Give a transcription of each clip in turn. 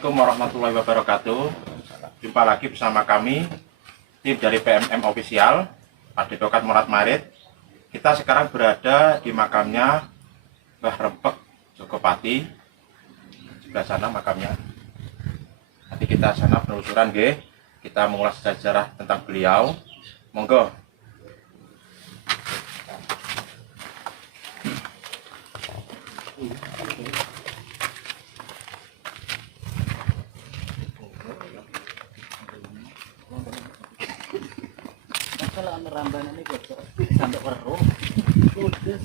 Assalamualaikum warahmatullahi wabarakatuh. Jumpa lagi bersama kami, tim dari PMM Official, Padepokan Morat Marit. Kita sekarang berada di makamnya Mbah Rempek Jogopati. Sebelah sana makamnya. Nanti kita sana penelusuran, kita mengulas sejarah tentang beliau. Monggo. Kalau rambanan ini kok sampai weruh. Kudus.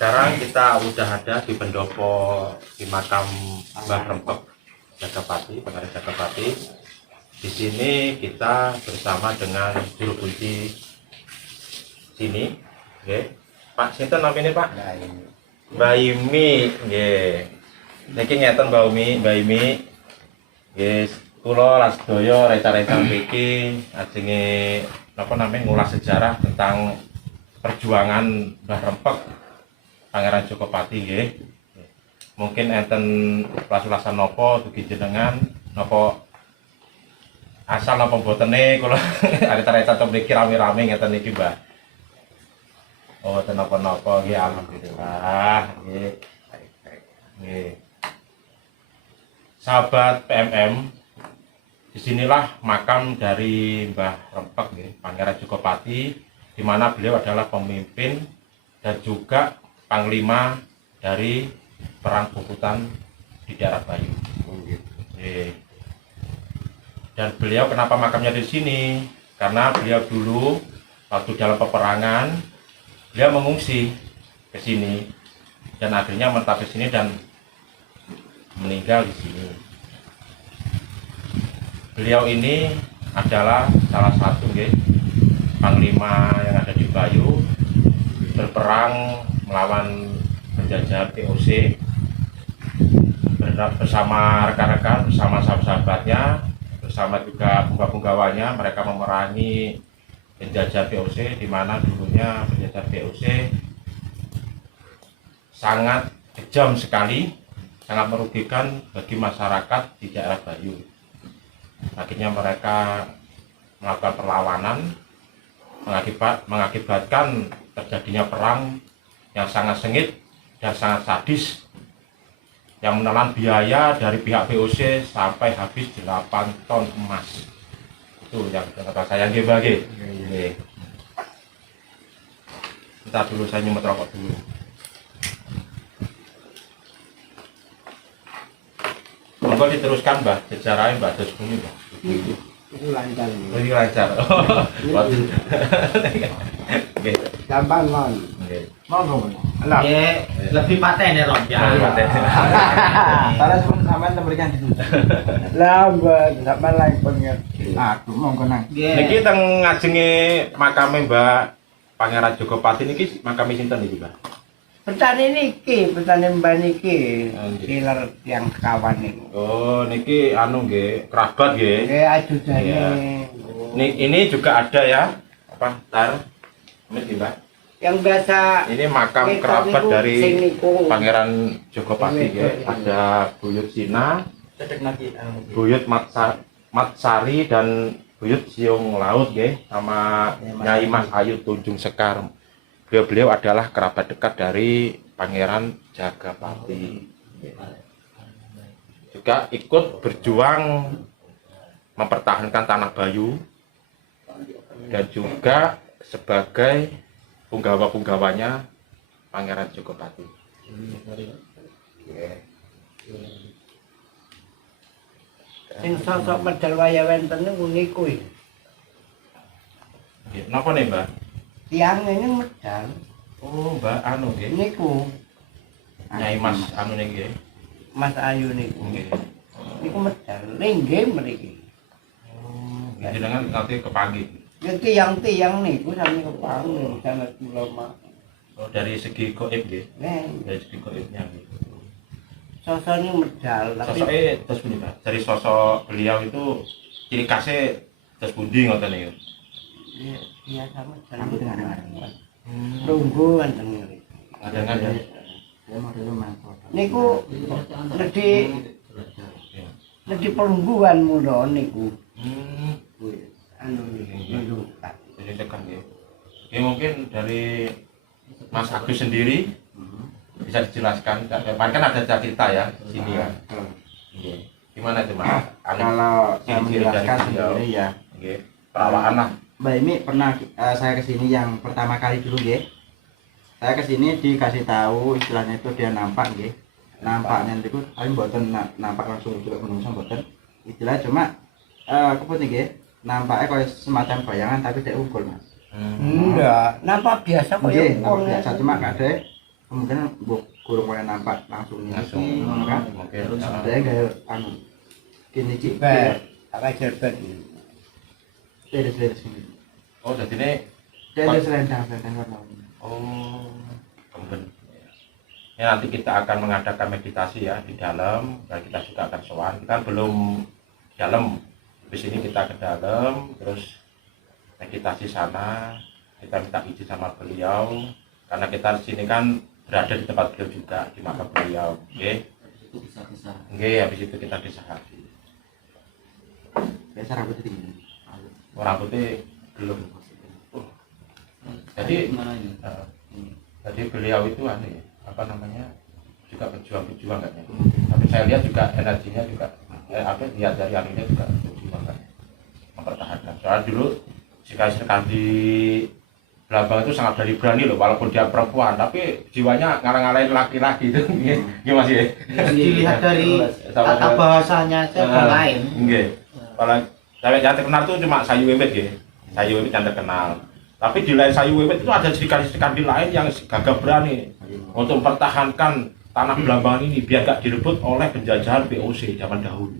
Sekarang kita udah ada di pendopo di makam Mbah Rempek Jogopati, Pangeran Jogopati. Di sini kita bersama dengan juru kunci sini, Pak. Sinten namanya Pak? Mbak Imi, niki ngeten Mbak Imi, kula lan sedaya reca-reca mriki ajenge napa namanya ngulas sejarah tentang perjuangan Mbah Rempek Pangeran Jogopati nggih. Mungkin enten ulasan napa dugi jenengan napa asal napa mbotene kula arep-arep tetep mriki rame-rame ngeten iki, Mbah. Oh, ten napa-napa nggih alhamdulillah nggih. Nggih. Sahabat PMM, disinilah makam dari Mbah Rempek nggih, Pangeran Jogopati, di mana beliau adalah pemimpin dan juga panglima dari perang Bukutan di daerah Bayu. Dan beliau kenapa makamnya di sini? Karena beliau dulu waktu dalam peperangan beliau mengungsi ke sini dan akhirnya menetap di sini dan meninggal di sini. Beliau ini adalah salah satu panglima yang ada di Bayu, berperang melawan penjajahan VOC bersama rekan-rekan, bersama sahabat-sahabatnya, bersama juga punggawanya. Mereka memerangi penjajahan VOC, di mana dulunya penjajahan VOC sangat kejam sekali, sangat merugikan bagi masyarakat di daerah Bayu. Akhirnya mereka melakukan perlawanan, mengakibatkan terjadinya perang yang sangat sengit dan sangat sadis, yang menelan biaya dari pihak VOC sampai habis 8 ton emas. Itu yang kata saya bagi. Bentar dulu, saya nyumet rokok dulu. Monggo diteruskan Mbah, sejarahnya Mbah terus bunyi Mbah. Itu lancar. Ini lancar. Gampang kan. Monggo. Lah. Ya, lebih paten ya Rom. Ya. Salah pun sampean memberikan itu. Lah, Mbak, sampean lain pengen. Aku monggo nang. Niki teng ngajenge makame Mbak Pangeran Jogopati niki makame sinten niki, Mbak? Petani niki, petani Mbak niki. Oh, nggih. Kiler yang kawan niku. Oh, niki anu nggih, kerabat nggih. Nggih ajudane. Ini juga ada ya, apa? Tar. Niki, Mbak. Yang biasa Ini makam kita kerabat niku, dari sing niku. Pangeran Jogopati nggih. Ada Buyut Sina, Buyut Matsari dan Buyut Siung Laut nggih, sama Nyai Mas Ayu Tunjung Sekar. Beliau adalah kerabat dekat dari Pangeran Jogopati. Juga ikut berjuang mempertahankan tanah Bayu dan juga sebagai punggawa-punggawanya Pangeran Jogopati. Sing sosok medal waya wenten niku iki. Napa nih, Mbak? Tiang ini medal. Oh, Mbak anu nggih. Niku Nyai Mas anu nggih. Mas Ayu niku. Nggih. Niku medal linggih mriki. Oh, jenengan nanti kepagi. Ya tiang-tiang niku sami kepanggih sangat kula mak. Oh, dari segi goib nggih. Neng, Dari segi goibnya nggih. sosoknya medal tapi Sosoknya terus pundi, Pak? Dari sosok beliau itu ciri khasnya terus pundi ngoten niku. ya biasa medal dengar. Lungguh wonten niku. Kadang-kadang Niku nedhi pelungguhan mula niku. Anu niku. Jadi tekan ya. Ya mungkin dari Mas Agus sendiri bisa dijelaskan. Kemarin kan ada cerita ya di sini kan. Iya. Gimana itu Mas? Kalau saya Ciri-ciri dari menjelaskan beliau. sendiri ya. Oke. Perawaan lah. Mbak Imi pernah saya kesini yang pertama kali dulu nggih. Saya kesini dikasih tahu istilahnya itu dia nampak nggih. Nampaknya itu paling mboten nampak langsung juga menungso mboten. Istilah cuma keputih nggih. Nampaknya kayak semacam bayangan tapi tidak ukur Mas. Enggak, nampak biasa kok ya ukur biasa cuma kadang kemungkinan kurang kaya nampak langsung Langsung. kan. Oke. Terus saya kayak anu gini cik pakai jerbet beres-beres ini Oh, jadi ini jadi selendang warna oh, kemben. Ya nanti kita akan mengadakan meditasi ya di dalam dan kita juga akan sowan. Kita belum dalam. Di sini kita ke dalam terus meditasi sana. Kita minta izin sama beliau karena kita di sini kan berada di tempat beliau juga di makam beliau. Oke. Oke, habis itu kita disahati. biasa rambut tinggi Orang putih belum. Jadi jadi beliau itu aneh, apa namanya juga berjuang kan ya. Tapi saya lihat juga energinya juga lihat dari anunya juga berjuang kan, mempertahankan. Soalnya dulu sekali di Blambang itu sangat berani berani loh, walaupun dia perempuan, tapi jiwanya ngalang-ngalain laki-laki itu, gimana sih? Dilihat dari tata bahasanya saya lain. Nggih. Kalau cewek yang terkenal tuh cuma Sayu Wewet nggih. Sayu Wewet yang terkenal. Tapi di lain Sayu Wewet itu ada sekali lain yang gagah berani untuk mempertahankan tanah Blambangan ini biar gak direbut oleh penjajahan VOC zaman dahulu.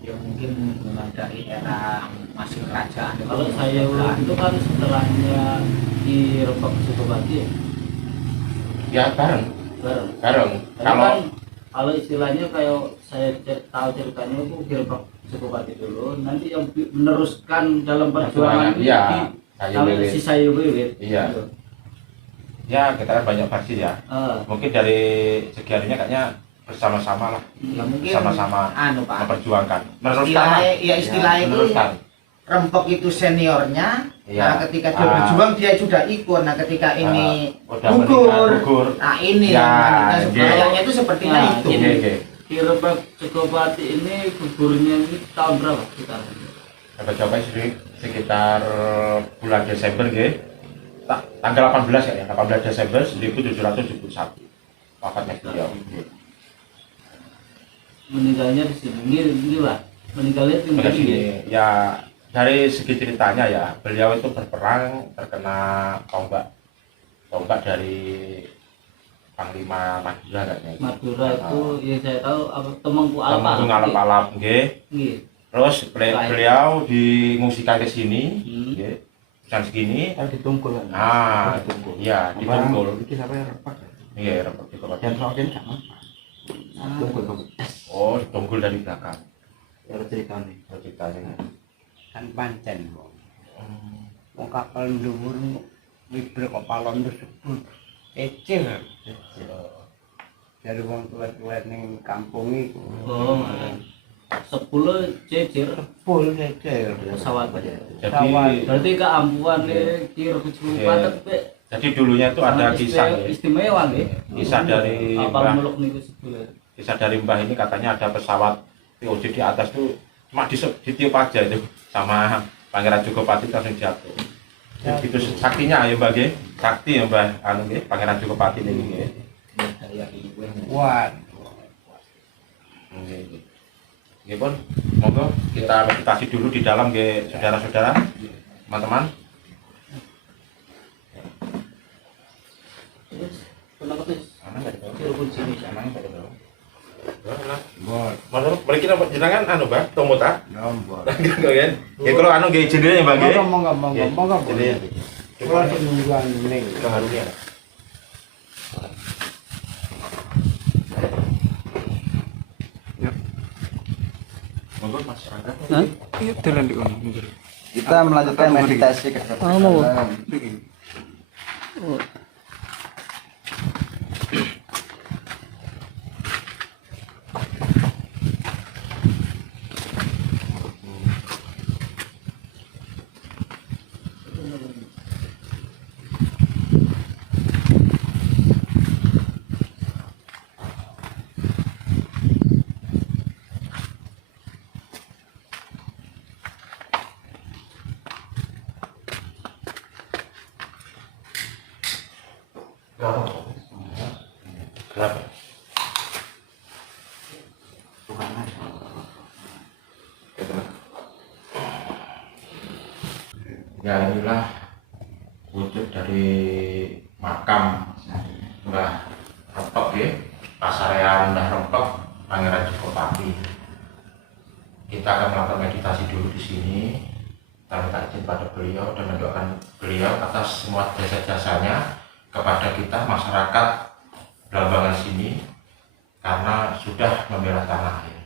Ya mungkin memang dari era masih kerajaan. Kalau saya itu kan setelahnya direbut Sukobati ya? Ya bareng. Tapi Kalau kan kalau istilahnya kayak saya tahu ceritanya itu direbut Sukobati dulu, nanti yang meneruskan dalam perjuangan ini iya, Sayu sampai Wewet. si Sayu Wewet. Iya. Ya kita kan banyak versi ya. Mungkin dari segi anunya kayaknya bersama-sama lah, Ya mungkin sama-sama anu Pak. memperjuangkan, meneruskan lah. Istilahnya itu Meneruskan. Rempok itu seniornya. Iya. Nah, ketika dia berjuang dia sudah ikut. Nah, ketika ini udah gugur. Nah, ini Ya, yang iya. kayaknya itu sepertinya Nah, itu. Oke, oke. Direbut Sukobati ini gugurnya ini tahun berapa kita? Dapat jawabannya sekitar bulan Desember nggih. Tanggal 18 ya, 18 Desember 1771. Wafatnya beliau. Meninggalnya di sini, ini lah. Meninggalnya di Terus sini. ini, ya dari segi ceritanya ya, beliau itu berperang terkena tombak dari Panglima Madura kayaknya. Madura itu ya saya tahu apa Temengku Alpa. Temenggung alap-alap nggih. Nggih. Terus beliau diungsikan ke sini, Hmm. nggih. Pesan segini. saya ditungkul kan Ah, iya, ditungkul. iki sampai repak Iya, repot di kota. yang terakhir gak mau tungkul kamu Oh, ditungkul dari belakang. ada cerita nih Ceritanya. kan pancen kok wong kapal dhuwur miber kok palon disebut kecil dari wong tua-tua ning kampung iku Oh, 10 jejer full kecil pesawat. Jadi Berarti keampuan nih kira kecukupan tapi jadi dulunya itu ada kisah ya. istimewa nih. Kisah dari apa Mbah, muluk niku sebulan. kisah dari Mbah ini katanya ada pesawat VOC di atas tuh cuma ditiup aja itu sama Pangeran Jogopati langsung jatuh. Jadi itu saktinya ya Mbah nggih. Sakti ya Mbah anu nggih, Pangeran Jogopati ini nggih. wah Nggih. Nggih pun, monggo kita meditasi dulu di dalam nggih saudara-saudara, teman-teman. Kenapa tuh? Aman nggak tahu. Cirebon sini. Aman nggak tahu. Menurut mereka jenengan anu Mbah, tomo ta? Nombor. Gitu kan. Ya kalau anu nggih jenenge Mbah nggih. Monggo. Jadi Kalau nungguan ning. keharunya. Monggo Mas Rangga. Iya, jalan di kono. Kita melanjutkan meditasi ke mau. Kenapa? Ya inilah wujud dari makam Mbah Rempek ya, Pasarean Mbah Rempek, Pangeran Jogopati. Kita akan melakukan meditasi dulu di sini. Kita minta izin pada beliau dan mendoakan beliau atas semua jasa-jasanya kepada kita masyarakat Belambangan sini karena sudah membela tanah air.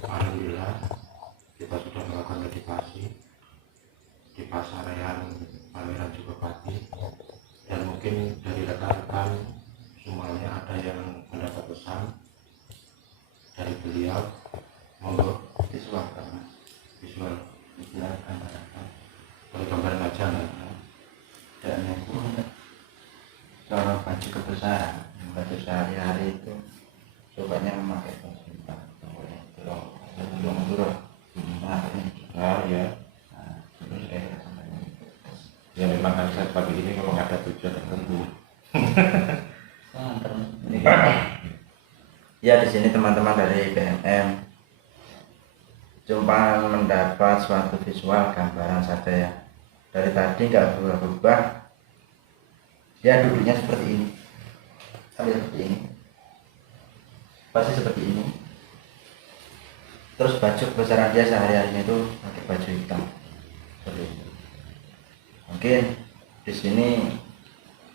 Alhamdulillah kita sudah melakukan meditasi di Pasarean Pangeran Jogopati dan mungkin dari rekan-rekan semuanya ada yang mendapat pesan dari beliau. Monggo visual silakan boleh gambaran aja nggak? Dan yang cara baju kebesaran, baju sehari-hari itu cobanya memakai baju hitam. Ya ya memang kan saya pagi ini memang ada tujuan tertentu. Ya di sini teman-teman dari BMM cuma mendapat suatu visual gambaran saja ya. Dari tadi nggak berubah. Ya duduknya seperti ini, sampai seperti ini, pasti seperti ini. Terus baju kebesaran dia sehari-harinya itu pakai baju hitam seperti itu. Mungkin di sini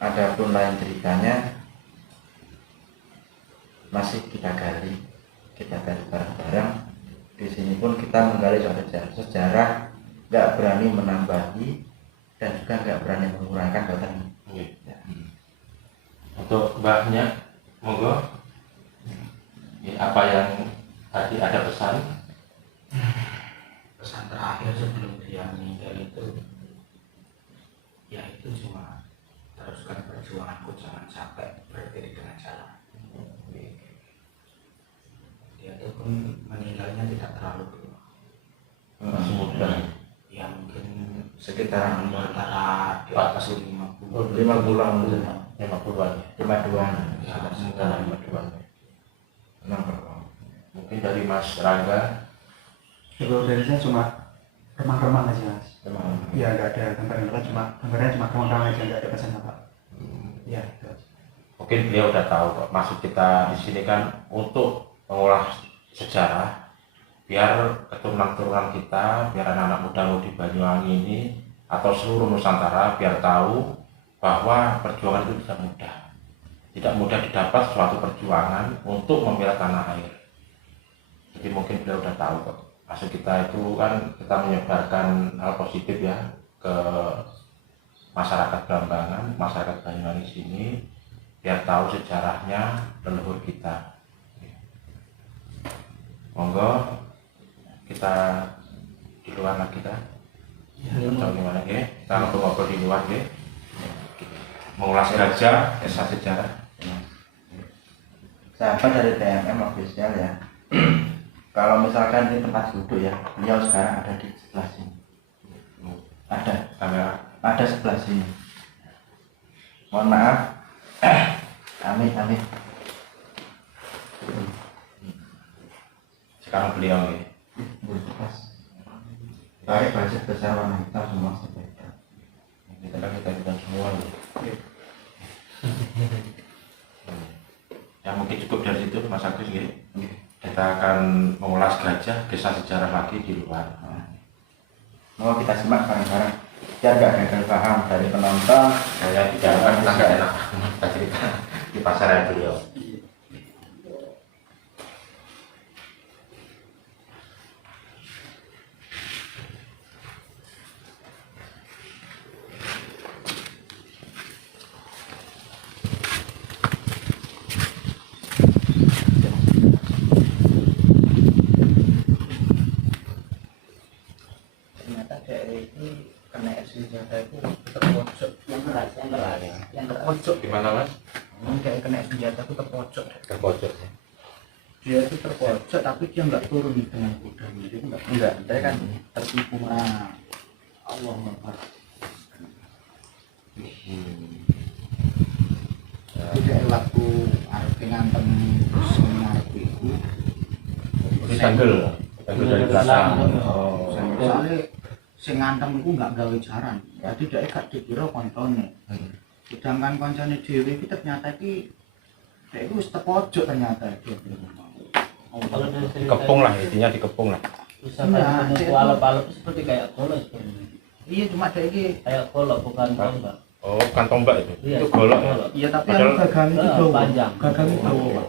ada pun lain ceritanya. masih kita gali bareng-bareng. Di sini pun kita menggali soal sejarah, nggak berani menambahi dan juga nggak berani mengurangkan bahkan. Ya. Untuk mbahnya, monggo. Apa yang tadi ada pesan? Pesan terakhir sebelum dia meninggal itu, ya itu cuma teruskan perjuanganku, jangan sampai berhenti dengan salah. Dia itu pun meninggalnya tidak terlalu tua, Masih muda. ya mungkin Sekitaran antara di atas 50. 5 bulan, 50-an. 52. Ya, Sekitar 52-an. Nah, Mungkin dari Mas Rangga. Kalau dari saya cuma remang-remang aja mas. memang Ya nggak ada gambar-gambar, gambarnya cuma remang-remang aja, nggak ada pesan apa. Ya itu. Mungkin beliau udah tahu kok. Maksud kita di sini kan untuk mengolah sejarah biar keturunan-keturunan kita, biar anak-anak muda di Banyuwangi ini atau seluruh Nusantara biar tahu bahwa perjuangan itu tidak mudah. Tidak mudah didapat suatu perjuangan untuk membela tanah air. Jadi mungkin beliau udah tahu kok. Maksud kita itu kan kita menyebarkan hal positif ya ke masyarakat Blambangan, masyarakat Banyuwangi sini biar tahu sejarahnya leluhur kita. Monggo kita di luar lagi kita. Atau gimana ya? Kita ngobrol di luar ya. Mengulas gajah, kisah sejarah. sahabat dari TMM official ya. Kalau misalkan di tempat duduk ya, beliau sekarang ada di sebelah sini. Ada sebelah sini. Mohon maaf. Amit. Sekarang beliau ya. Pakai baju besar warna hitam semua sepeda. Kita kan kita semua ya. Ya mungkin cukup dari situ Mas Agus ya. Kita akan mengulas gajah, kisah sejarah lagi di luar. Mau kita simak bareng-bareng biar nggak gagal paham dari penonton. Saya tidak akan kita nggak enak kita cerita di pasaran beliau. Ternyata daerah itu kena senjata itu terpojok, yang terpojok. Gimana Mas? Kayak kena senjata itu terpojok. Terpojok. Dia itu terpojok tapi dia nggak turun dengan kudanya, dia enggak, dia kan tertipu. Nah, Allah Akbar. Tidak waktu arep ngantem seminar itu. Ini tanggul dari belakang. Oh. Soalnya sing ngantem iku nggak gawe jaran. Jadi dia gak dikira koncone. Sedangkan koncone dhewe iki ternyata iki dia itu wis terpojok ternyata itu. Kalau dari cerita Dikepung lah intinya dikepung lah. bisa Nah, bentuk itu- alap-alap seperti kayak golok sebenarnya. Iya cuma dia iki Kayak golok bukan tombak. Oh, bukan tombak itu. Iya, Itu golok. golok. iya tapi Padahal- yang gagang itu jauh. Panjang. Gagang itu jauh, Pak.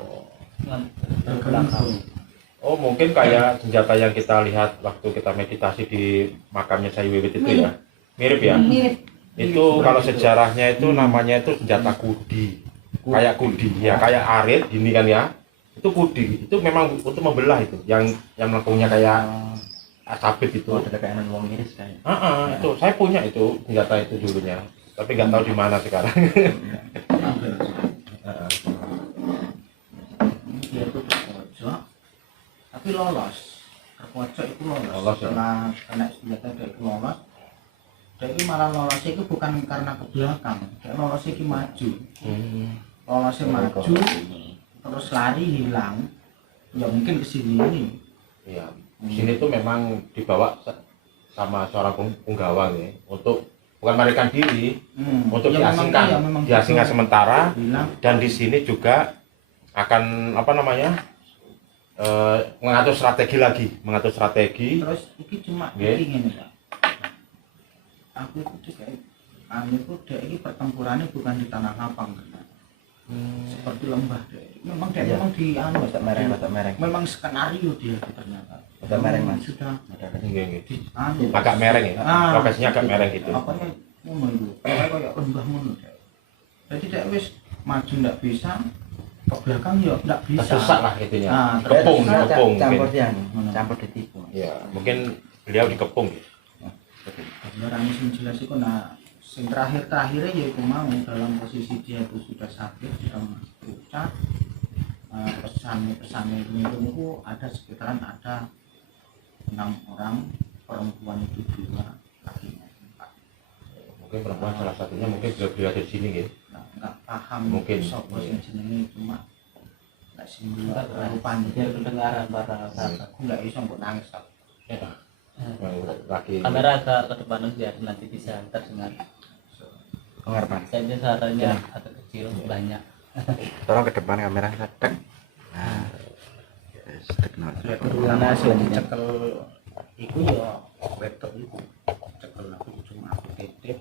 Dengan Gagang belakang. itu. Oh, mungkin kayak senjata yang kita lihat waktu kita meditasi di makamnya Sai Wiwit itu ya. Mirip ya? Mirip. Itu kalau sejarahnya itu namanya itu senjata kudi. Kayak kudi ya, kayak arit gini kan ya. Itu kudi. Itu memang untuk membelah itu. Yang melengkungnya kayak sabit itu. Oh, ada kayak wong iris kayak. Itu saya punya itu senjata itu dulunya. Tapi nggak tahu di mana sekarang. Dia itu terpojok tapi lolos. Terpojok itu lolos. Lolos, ya? Setelah kena senjata dia itu lolos. Dia itu malah lolos itu bukan karena ke belakang, dia lolos itu maju. Lolosnya maju, terus lari hilang. Ya mungkin ke sini ini. Iya. Di sini tuh memang dibawa sama seorang punggawa ya, untuk bukan melarikan diri, untuk Ya, memang diasingkan, iya, memang diasingkan gitu. sementara. Hilang. Dan di sini juga akan apa namanya mengatur strategi. Terus ini cuma Nggih. ingin Pak. Aku itu kayak anu itu dia ini pertempurannya bukan di tanah lapang kan. seperti lembah deh. Memang dia memang di anu Masak mereng, masak mereng. memang skenario dia ternyata. Masak mereng, Mas. Sudah Nggih, nggih. di anu Agak mereng ya. Lokasinya agak mereng gitu. Apanya ngono itu. Kayak lembah ngono deh. Jadi dia wis maju ndak bisa, ke belakang ya ndak bisa. Tersesat lah itunya. Nah, Kepung, Campur kepung campur mungkin. yang campur ditipu. Ya, mungkin beliau dikepung. Orang sing jelas itu nah sing terakhirnya yaitu mau dalam posisi dia itu sudah sakit sudah pucat pesannya itu ada sekitaran ada 6 orang, perempuan itu 2, lakinya 4. Mungkin perempuan salah satunya mungkin beliau dari sini gitu. Nggak paham Mungkin, sapa iya. sing jenenge cuma nggak simbol rupanya Biar kedengaran para aku nggak iso mbok nangis aku. Laki kamera agak ke depan biar nanti bisa terdengar. Pengarpan. Saya suaranya agak kecil banyak. Tolong ke depan kamera sedek. Nah. Sedek no. Ya kedua selanjutnya cekel iku ya wedok iku cekel aku cuma aku titip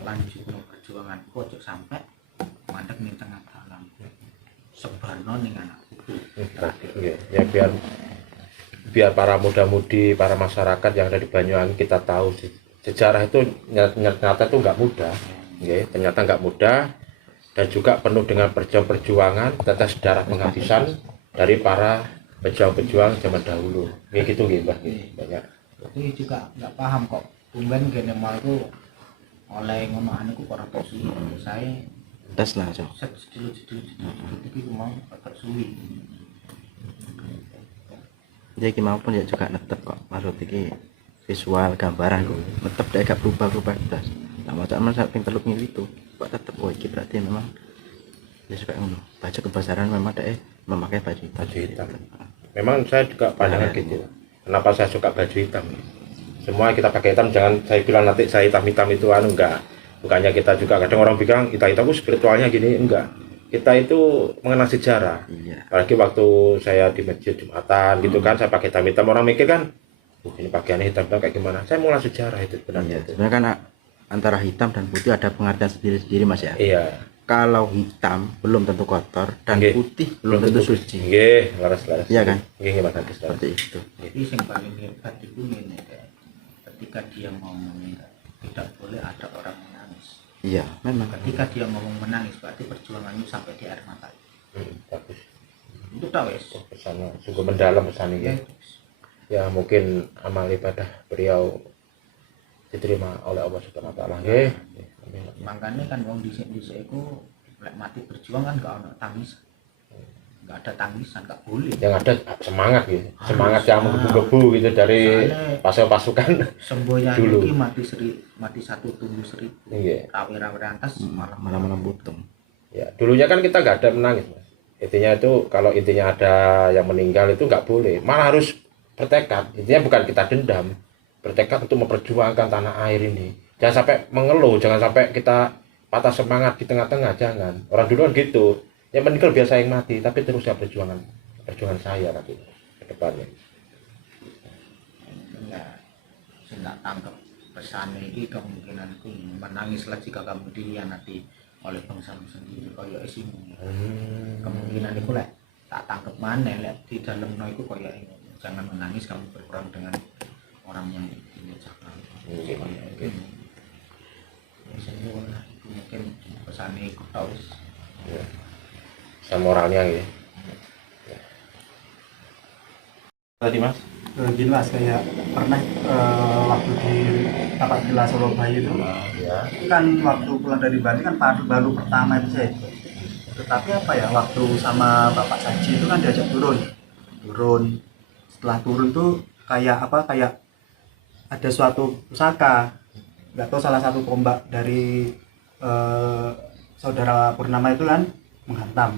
lanjut no perjuanganku ojo sampai mandek ning tengah dalam sebarno ning anakku. ya biar para muda-mudi, para masyarakat yang ada di Banyuwangi kita tahu sih sejarah itu ternyata itu nggak mudah, ternyata nggak mudah dan juga penuh dengan perjuangan, tetes darah penghabisan dari para pejuang-pejuang zaman dahulu, kayak gitu Mbah, banyak. Tapi juga nggak paham kok tumben gene mau itu oleh ngono anu ku ora suwi saya Tes lah, Cok. sedulu iki mau tersuwi. Jadi maupun ya juga netep kok. Maksud iki visual gambaran kok. Netep dia gak berubah-ubah terus. Nah, macam sampai teluk itu kok tetep oh iki berarti memang dia suka ngono. Baca kebesaran memang dia memakai baju Hitam. Memang saya juga pandangan gitu. Kenapa saya suka baju hitam? Semua kita pakai hitam, jangan saya bilang nanti saya hitam-hitam itu anu enggak. Bukannya kita juga kadang orang bilang hitam itu spiritualnya gini, enggak. Kita itu mengenal sejarah. Iya. Apalagi waktu saya di masjid Jumatan gitu kan, saya pakai hitam-hitam, orang mikir kan, ini pakaiannya hitam-hitam kayak gimana? Saya mengenal sejarah itu Iya. benarnya. Sebenarnya kan antara hitam dan putih ada pengertian sendiri-sendiri Mas ya. Iya. Kalau hitam belum tentu kotor dan Nggih. putih belum tentu suci. Nggih, laras-laras. Iya kan? Nggih, Mas Agus. Seperti itu. Jadi yang paling hebat itu ini ketika dia mau meninggal tidak boleh ada orang menangis. Iya, memang. Ketika dia mau menangis berarti perjuangannya sampai di air mata. Bagus. Itu tahu wes. Pesannya sungguh mendalam pesan ini. Ya mungkin amal ibadah beliau diterima oleh Allah Subhanahu wa taala. Nggih. Makanya kan wong dhisik-dhisik iku lek mati berjuang kan gak ono tangis. Enggak ada tangisan, enggak boleh. Yang ada semangat gitu. Semangat yang menggebu-gebu gitu dari pasukan. Semboyan Dulu. iki mati satu tumbuh 1000. Iya. Rawe-rawe rantas malah Malam-malam butung. Ya, dulunya kan kita nggak ada menangis, Mas. Intinya itu kalau intinya ada yang meninggal itu nggak boleh. Malah harus bertekad. Intinya bukan kita dendam. Bertekad untuk memperjuangkan tanah air ini. Jangan sampai mengeluh, jangan sampai kita patah semangat di tengah-tengah, jangan. Orang dulu kan gitu. Yang meninggal biasa yang mati, tapi terus ya perjuangan saya nanti ke depannya. enggak tangkap pesan ini kemungkinan itu menangislah jika kamu dihianati oleh bangsamu sendiri kaya isimu. Kemungkinan itu lek tak tangkap mana lek di dalam no itu kaya ini jangan menangis kamu berperang dengan orang yang dilecehkan. Mungkin pesan itu tahu. Ya. Sama moralnya gitu. Tadi Mas? Gini Mas, kayak pernah waktu di Tapak Gila Surabaya itu, Ya. itu kan waktu pulang dari Bali kan baru pertama itu saya ikut. Tetapi apa ya, waktu sama Bapak Saji itu kan diajak turun. Setelah turun tuh kayak apa, kayak ada suatu pusaka, nggak tahu salah satu tombak dari saudara Purnama itu kan menghantam.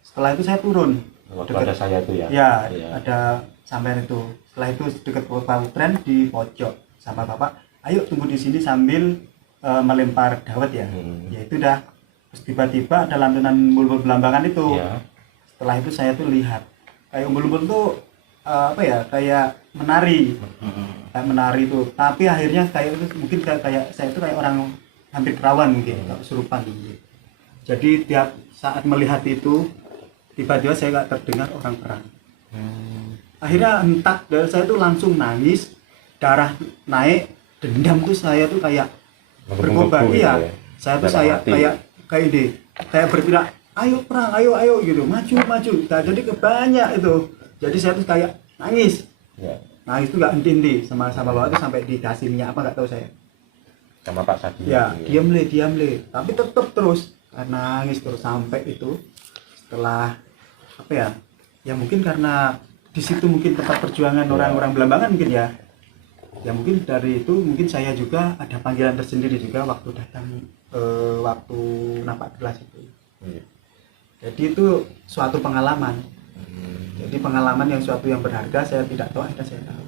Setelah itu saya turun. Waktu ada saya itu ya. Ya, Iya. ada sampean itu. Setelah itu dekat tren di pojok sama bapak. Ayo tunggu di sini sambil melempar dawet ya. Ya itu dah. Terus tiba-tiba ada lantunan umbul-umbul belambangan itu. Iya. Setelah itu saya tuh lihat kayak umbul-umbul tuh apa ya? Kayak menari. Kayak menari itu. Tapi akhirnya kayak itu mungkin kayak saya itu kayak orang hampir perawan mungkin, kesurupan gitu. Jadi tiap saat melihat itu tiba-tiba saya nggak terdengar orang perang. Akhirnya entah dari saya tuh langsung nangis, darah naik, dendam tuh saya tuh kayak berkobar. Menggebu-gebu Iya, gitu ya. saya tuh Dalam hati. kayak ini, kayak berteriak, ayo perang, ayo gitu, maju. Nah, jadi kebanyak itu. Jadi saya tuh kayak nangis. Ya. Nangis tuh nggak henti sama bapak itu sampai dikasih minyak apa nggak tahu saya. Sama Pak Sadi. Ya, diam le. Tapi tetap terus nangis terus sampai itu setelah apa ya? Ya mungkin karena di situ mungkin tempat perjuangan orang-orang Belambangan mungkin ya. Ya mungkin dari itu mungkin saya juga ada panggilan tersendiri juga waktu datang waktu napak kelas itu. Iya. Jadi itu suatu pengalaman. Jadi pengalaman yang suatu yang berharga saya tidak tahu, ada saya tahu.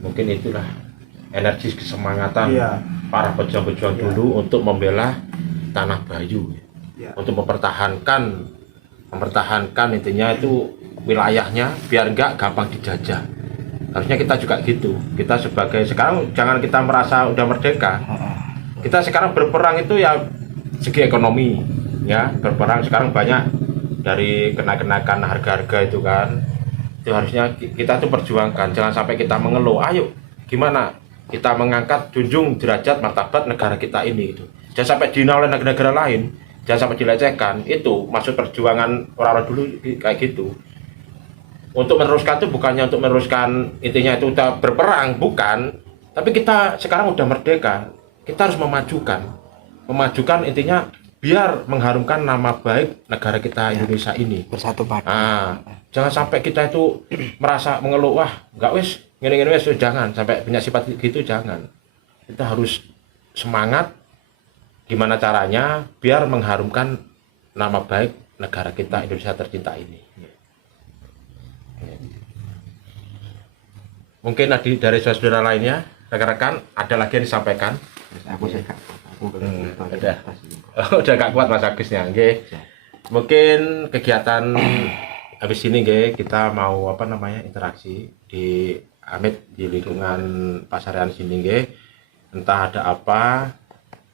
Mungkin itulah energi kesemangatan Iya. para pejuang-pejuang Iya. dulu untuk membela tanah Bayu, Ya. untuk mempertahankan intinya itu wilayahnya biar nggak gampang dijajah. Harusnya kita juga gitu. Kita sebagai sekarang jangan kita merasa udah merdeka. Kita sekarang berperang itu ya segi ekonomi, ya berperang sekarang banyak dari kenaikan harga-harga itu kan. Itu harusnya kita tuh perjuangkan. Jangan sampai kita mengeluh. Ayo, gimana kita mengangkat junjung derajat martabat negara kita ini gitu. Jangan sampai dihina oleh negara-negara lain. Jangan sampai dilecehkan. Itu maksud perjuangan orang-orang dulu kayak gitu. Untuk meneruskan itu bukannya untuk meneruskan intinya itu kita berperang, bukan. Tapi kita sekarang udah merdeka. Kita harus memajukan intinya biar mengharumkan nama baik negara kita Indonesia ini. Bersatu padu. Jangan sampai kita itu merasa mengeluh, wah nggak wes gini-gini wes, jangan sampai punya sifat gitu, jangan. Kita harus semangat gimana caranya biar mengharumkan nama baik negara kita Indonesia tercinta ini. Mungkin dari saudara lainnya, rekan-rekan ada lagi yang disampaikan. Aku sih Kak. Udah. Udah gak kuat Mas Agusnya, nggih. Mungkin kegiatan habis ini nggih kita mau interaksi di Amit di lingkungan Pasarean sini nggih. Entah ada apa,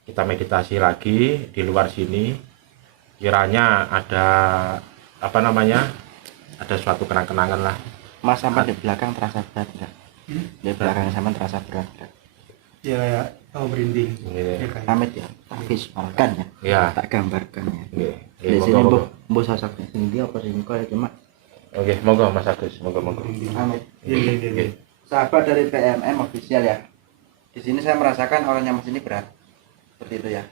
kita meditasi lagi di luar sini. Kiranya ada ada suatu kenang-kenangan lah. Mas sampai di belakang terasa berat enggak? Di belakang sama terasa berat enggak? Ya, merinding. Iya. Ya, kayak. Amit ya, tak visualkan ya. Ya. Tak gambarkan ya. Nggih. Di sini mbok sosoknya sendiri apa sing kaya cuma Oke, monggo Mas Agus, monggo. Amit. Iya. Sahabat dari PMM official ya. Di sini saya merasakan orangnya Mas ini berat. Seperti itu ya.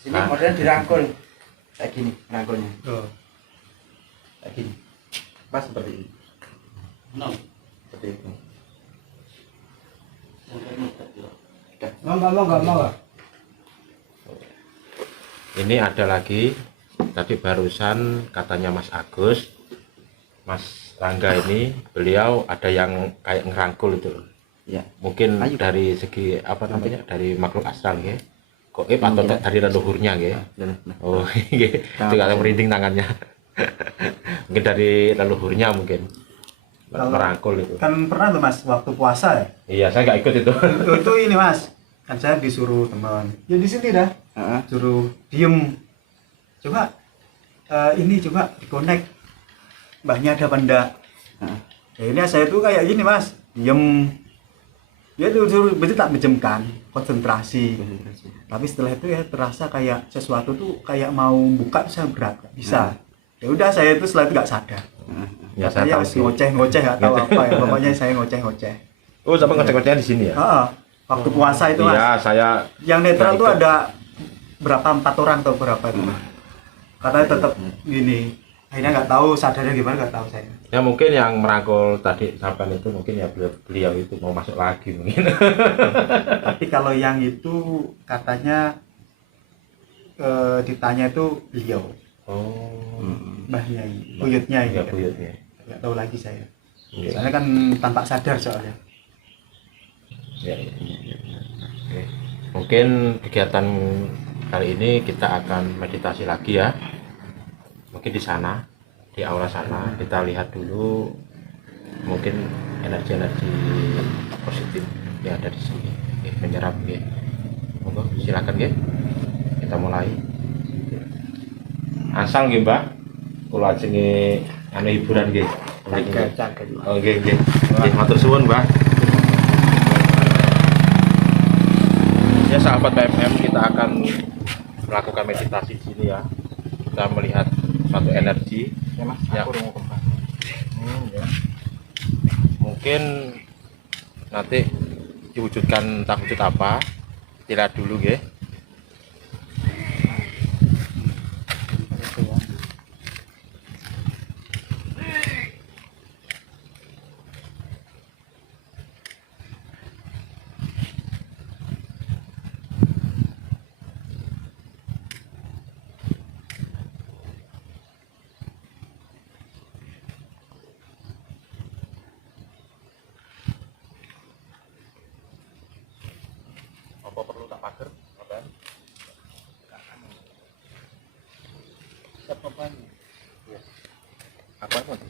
Sini modelnya dirangkul. Kayak gini rangkulnya. Oh. Kayak gini. Pas seperti ini. No. Seperti itu. Enggak. Ini ada lagi tadi barusan katanya Mas Agus, Mas Rangga ini beliau ada yang kayak ngerangkul itu loh. Ya. Mungkin Ayo. dari segi dari makhluk astral ya. Kok atau dari leluhurnya ya. Oh, nggih. Itu kata merinding tangannya. Mungkin dari leluhurnya mungkin. Merangkul itu. Kan pernah tuh Mas waktu puasa ya. Iya, saya nggak ikut itu. Itu ini Mas. Kan saya disuruh teman. Ya di sini dah. Heeh. Suruh diem. Coba ini coba di-connect. Mbahnya ada apa enggak? Ya ini saya tuh kayak gini Mas. Diem. Ya itu suruh berarti tak menjemkan, konsentrasi. Tapi setelah itu ya terasa kayak sesuatu tuh kayak mau buka tuh saya berat, nggak bisa. Ya udah saya itu setelah itu nggak sadar. Ya, saya Katanya tahu sih. ngoceh nggak tahu apa ya. Pokoknya saya ngoceh. Oh, sampai ngecek-ngeceknya di sini ya? Waktu puasa itu Mas. Iya, saya Yang netral Nah, tuh itu. ada berapa 4 orang atau berapa itu. Katanya tetap gini. Akhirnya nggak tahu sadarnya gimana, nggak tahu saya. ya mungkin yang merangkul tadi sampai itu mungkin ya beliau itu mau masuk lagi mungkin. Tapi kalau yang itu katanya ditanya itu beliau, Oh, mbahnya ini, buyutnya ini. ya buyutnya. Nggak tahu lagi saya. Iya. Soalnya kan tanpa sadar soalnya. Ya. Oke. Mungkin kegiatan kali ini kita akan meditasi lagi ya. Mungkin di sana, di aula sana kita lihat dulu mungkin energi-energi positif yang ada di sini. Oke, menyerap ya. Monggo silakan ya. Kita mulai. asal nggih Mbah. Kula ajenge anu hiburan nggih. Oh nggih nggih. Nggih matur suwun Mbah. Ya sahabat PMM, kita akan melakukan meditasi di sini ya. Kita melihat suatu energi. Ya Mas, Ya. aku rungu Pak. Ya. Mungkin nanti diwujudkan entah wujud apa. Lihat dulu nggih. Apa perlu tak pager? Apa? Apa pun?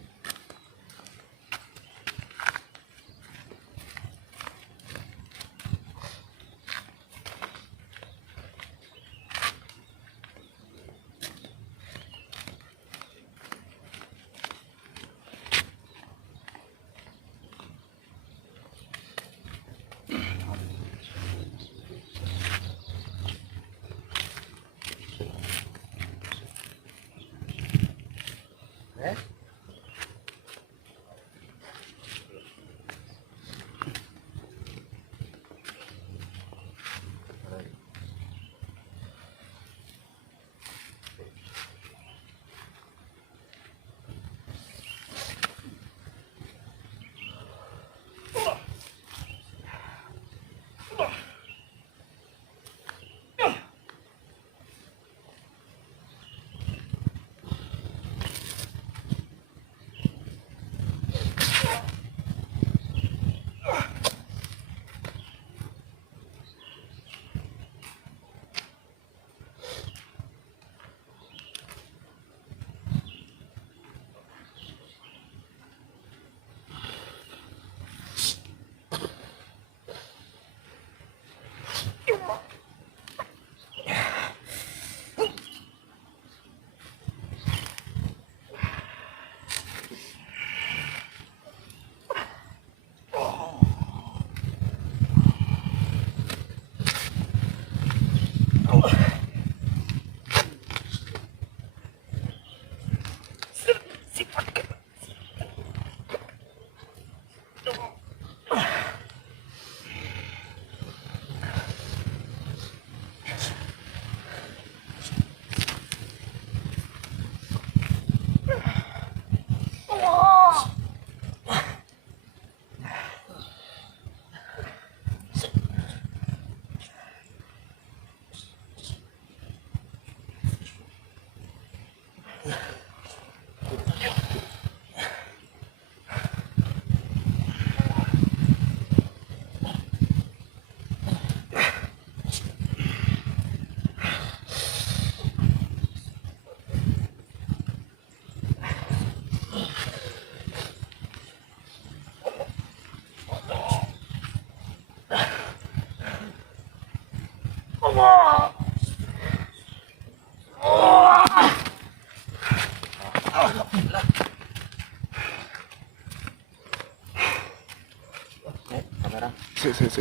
Sik.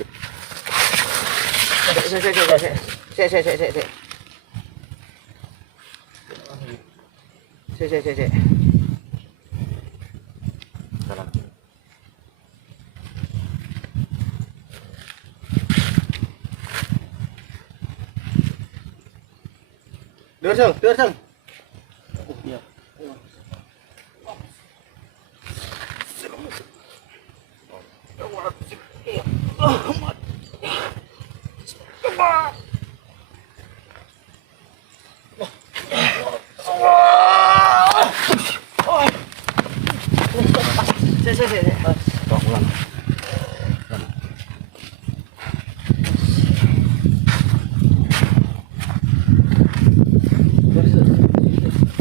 Jalan. Dur, Sung.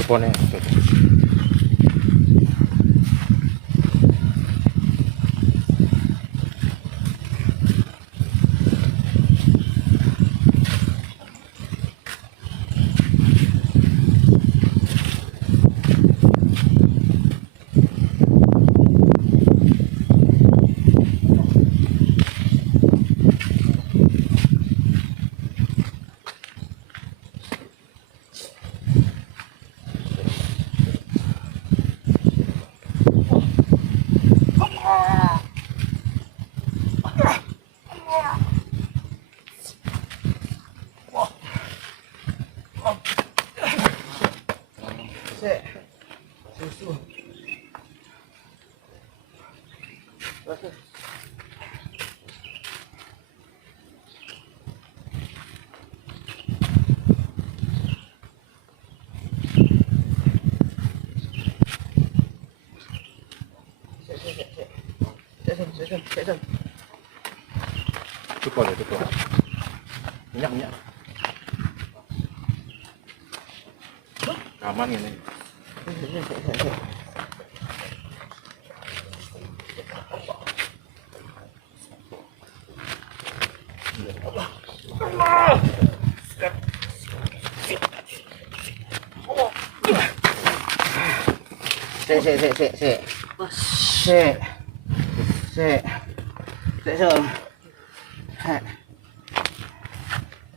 Pone. Cukup ya, cukup. Minyak. Aman ini.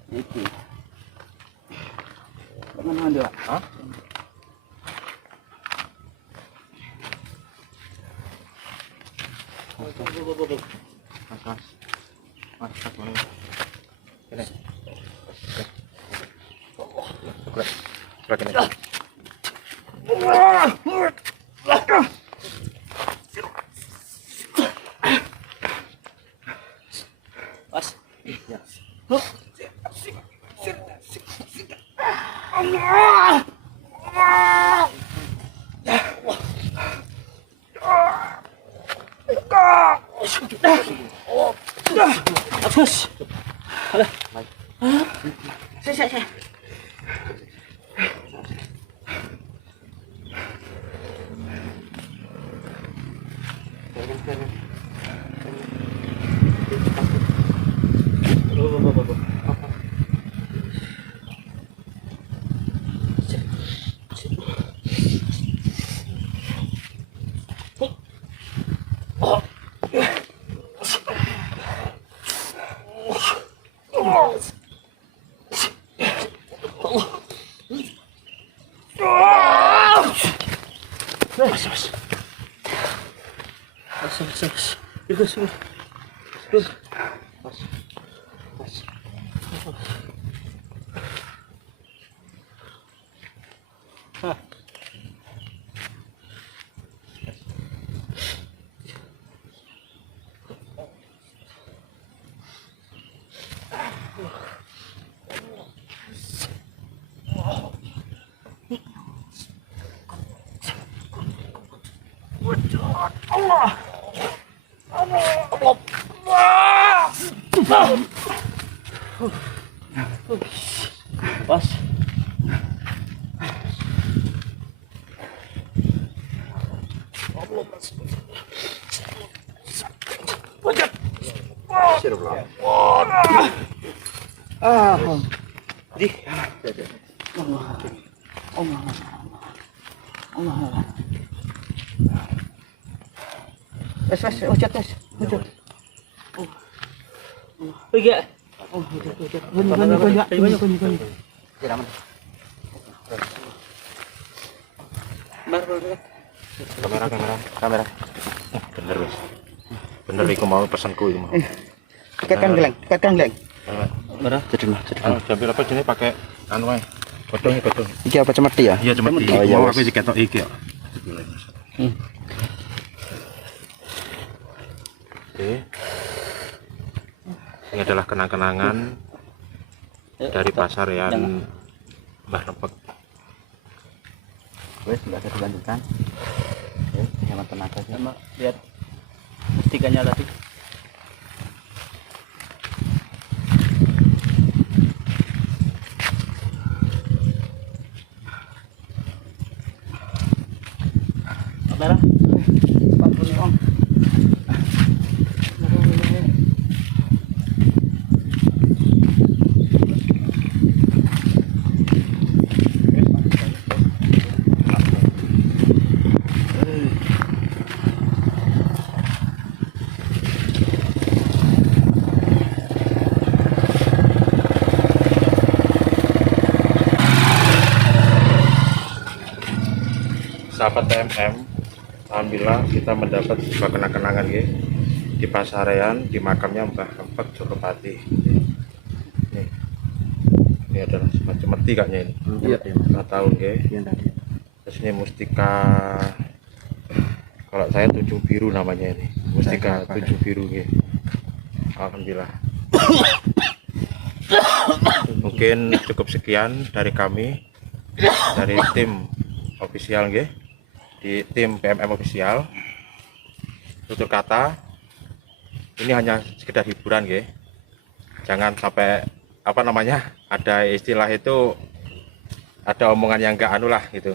Iki. Mana dia? Hah? Mas, mana? Ini. Gerak ini. Pas. Ya. Atas. Alah. Saya. Pas. Di. Allah. Wes, ucat. Pergi. Oh, ucat. Banyak. Siraman. Kamera. Bener wes. Bener iku mau pesanku iku mau. Dekatkan geleng. Merah. Jadi. Jambil apa jenis pakai anu ae. Godhong. Iki apa cemeti ya? Iya cemeti. Oh, iya, Mau wes. aku iki ketok iki kok. Oke. Ini adalah kenang-kenangan dari pasarean Mbah Rempek. Wes, enggak usah dilanjutkan. Hemat tenaga sih. Sama lihat mustikanya tadi. Merah. Pak Buni Om. Sahabat TMM, alhamdulillah kita mendapat sebuah kenang-kenangan ya, di pasarean di makamnya Mbah Rempek Jogopati. Ini adalah semacam meti kayaknya ini. Iya. 5 tahun ya. Yang tadi. Terus ini mustika, kalau saya tunjung biru namanya ini. Mustika 7 biru nggih. Alhamdulillah. Mungkin cukup sekian dari kami, dari tim official nggih, di tim PMM official. Tutur kata, ini hanya sekedar hiburan nggih. Jangan sampai apa namanya, ada istilah itu, ada omongan yang enggak anu lah gitu,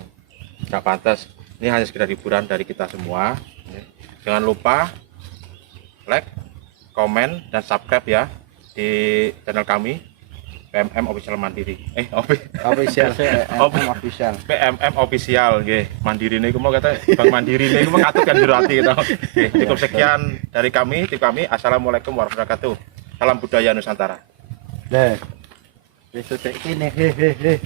nggak pantas. Ini hanya sekedar hiburan dari kita semua. Jangan lupa like, komen, dan subscribe ya di channel kami PMM Official Mandiri. Official official. PMM Official nggih. Mandiri niku mau kata Bang Mandiri niku mau katut kan jero ati gitu. Oke, cukup sekian dari kami, tim kami. Assalamualaikum warahmatullahi wabarakatuh. Salam budaya Nusantara. Nah, besok ini hehehe.